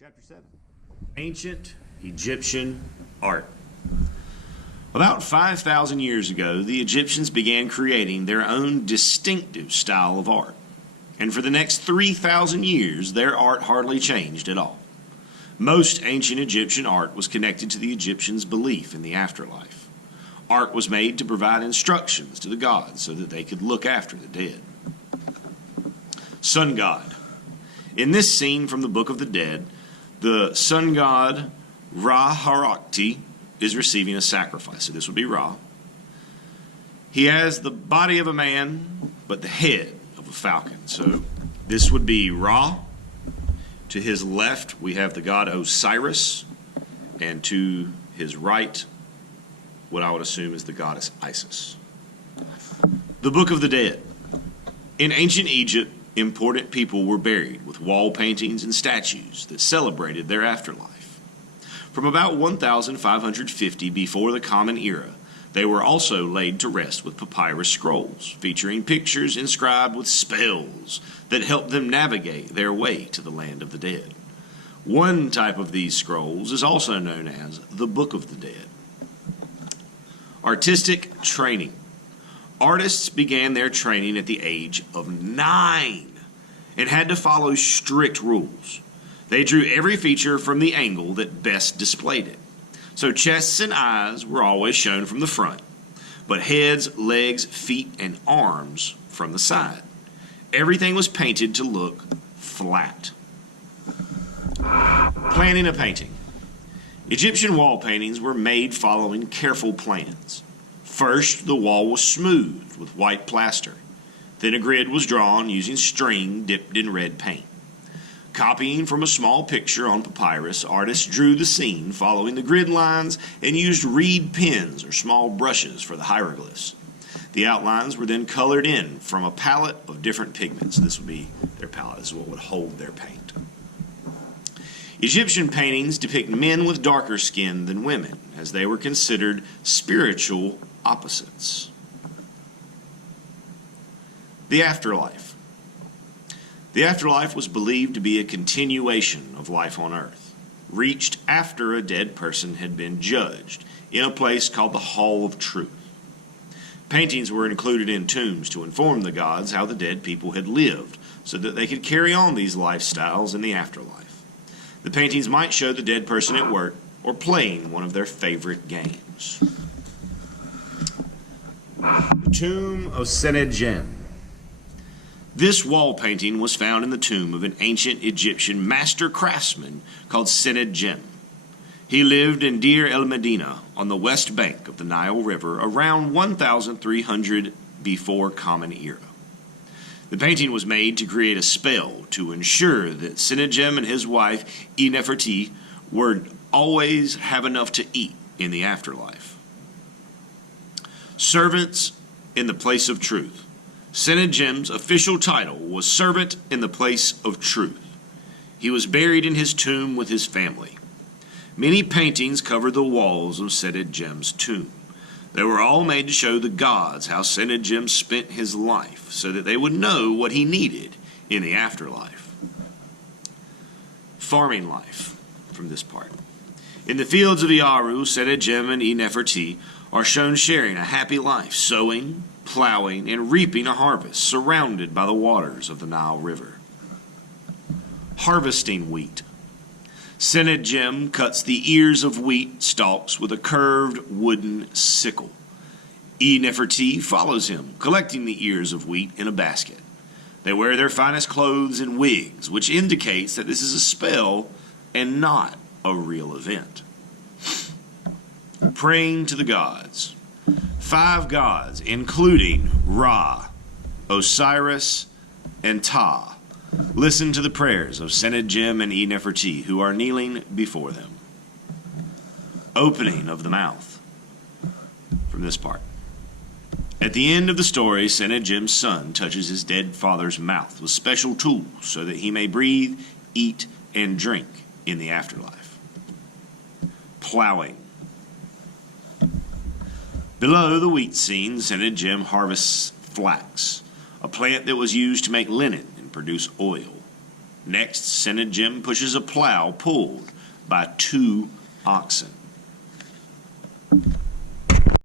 Chapter 7. Ancient Egyptian Art. About 5,000 years ago, the Egyptians began creating their own distinctive style of art. And for the next 3,000 years, their art hardly changed at all. Most ancient Egyptian art was connected to the Egyptians' belief in the afterlife. Art was made to provide instructions to the gods so that they could look after the dead. Sun God. In this scene from the Book of the Dead, the sun god Ra-Harakti is receiving a sacrifice. So this would be Ra. He has the body of a man, but the head of a falcon. So this would be Ra. To his left, we have the god Osiris. And to his right, what I would assume is the goddess Isis. The Book of the Dead. In ancient Egypt, important people were buried with wall paintings and statues that celebrated their afterlife. From about 1550 before the Common Era, they were also laid to rest with papyrus scrolls featuring pictures inscribed with spells that helped them navigate their way to the land of the dead. One type of these scrolls is also known as the Book of the Dead. Artistic training. Artists began their training at the age of 9 and had to follow strict rules. They drew every feature from the angle that best displayed it. So chests and eyes were always shown from the front, but heads, legs, feet, and arms from the side. Everything was painted to look flat. Planning a painting. Egyptian wall paintings were made following careful plans. First, the wall was smoothed with white plaster. Then a grid was drawn using string dipped in red paint. Copying from a small picture on papyrus, artists drew the scene following the grid lines and used reed pens or small brushes for the hieroglyphs. The outlines were then colored in from a palette of different pigments. This would be their palette. This is what would hold their paint. Egyptian paintings depict men with darker skin than women, as they were considered spiritual opposites. The afterlife. The afterlife was believed to be a continuation of life on earth, reached after a dead person had been judged in a place called the Hall of Truth. Paintings were included in tombs to inform the gods how the dead people had lived so that they could carry on these lifestyles in the afterlife. The paintings might show the dead person at work or playing one of their favorite games. The tomb of Senedjem. This wall painting was found in the tomb of an ancient Egyptian master craftsman called Senedjem. He lived in Deir el-Medina on the west bank of the Nile River around 1300 before Common Era. The painting was made to create a spell to ensure that Senedjem and his wife Nefertiti would always have enough to eat in the afterlife. Servants in the place of truth. Senedjem's official title was Servant in the Place of Truth. He was buried in his tomb with his family. Many paintings covered the walls of Senedjem's tomb. They were all made to show the gods how Senedjem spent his life so that they would know what he needed in the afterlife. Farming life from this part. In the fields of Iaru, Senedjem and Nefertiti are shown sharing a happy life, sowing, plowing, and reaping a harvest surrounded by the waters of the Nile River. Harvesting wheat. Senedjem cuts the ears of wheat stalks with a curved wooden sickle. Nefertiti follows him, collecting the ears of wheat in a basket. They wear their finest clothes and wigs, which indicates that this is a spell and not a real event. Praying to the gods. 5 gods, including Ra, Osiris, and Ta, listen to the prayers of Senedjem and Nefertiti, who are kneeling before them. Opening of the mouth. From this part. At the end of the story, Senedjem's son touches his dead father's mouth with special tools so that he may breathe, eat, and drink in the afterlife. Plowing. Below the wheat scene, Senedjem harvests flax, a plant that was used to make linen and produce oil. Next, Sennacherib pushes a plow pulled by 2 oxen.